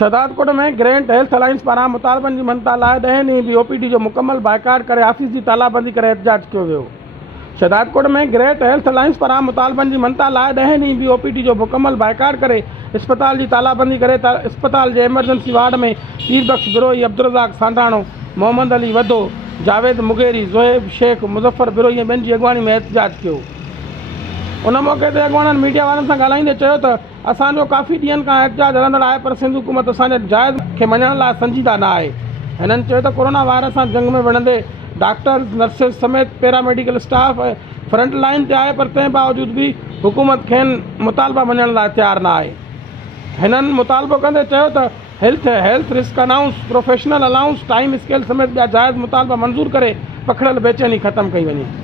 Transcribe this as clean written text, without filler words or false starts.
शहदादकोट में grant health alliance पारां मुतालबनि जी मनता लाइ 10 ॾींहं बि OPD जो मुकमल बाइकाट करे ऑफिस जी तालाबंदी करे एहतजाज कियो वियो। शहदादकोट में ग्रेट हेल्थ अलायंस पारां मुतालबनि जी मनता लाइ 10 ॾींहं बि OPD जो मुकमल बाइकाट करे अस्पताल जी तालाबंदी करे अस्पताल जे एमरजेंसी वार्ड में पीरबख्श बिरोही, अब्दुर्रज़ाक सांडाणो, मोहम्मद अली वधो, जावेद मुगेरी, ज़ोहेब शेख, मुज़फ़र बिरोही ऐं ॿियनि जी अॻवानी में एहतजाज कियो। उन मौक़े ते अॻवाननि मीडिया वारनि सां ॻाल्हाईंदे चयो त असांजो काफ़ी ॾींहंनि खां एहतजाज हलंदड़ आहे, पर सिंध हुकूमत असांजे जाइज़ खे मञण लाइ संजीदा न आहे। हिननि चयो त कोरोना वायरस सां जंग में विढ़ंदे डॉक्टर्स, नर्सिस समेत पैरामेडिकल स्टाफ फ्रंट लाइन ते आहे, पर तंहिं बावजूद बि हुकूमत खेनि मुतालबा मञण लाइ तयारु न आहे। हिननि मुतालबो कंदे चयो त health risk announce, professional allowance, time scale समेत ॿिया जाइज़ मुतालबा मंज़ूर करे पखड़ियल बेचैनी ख़तमु कई वञे।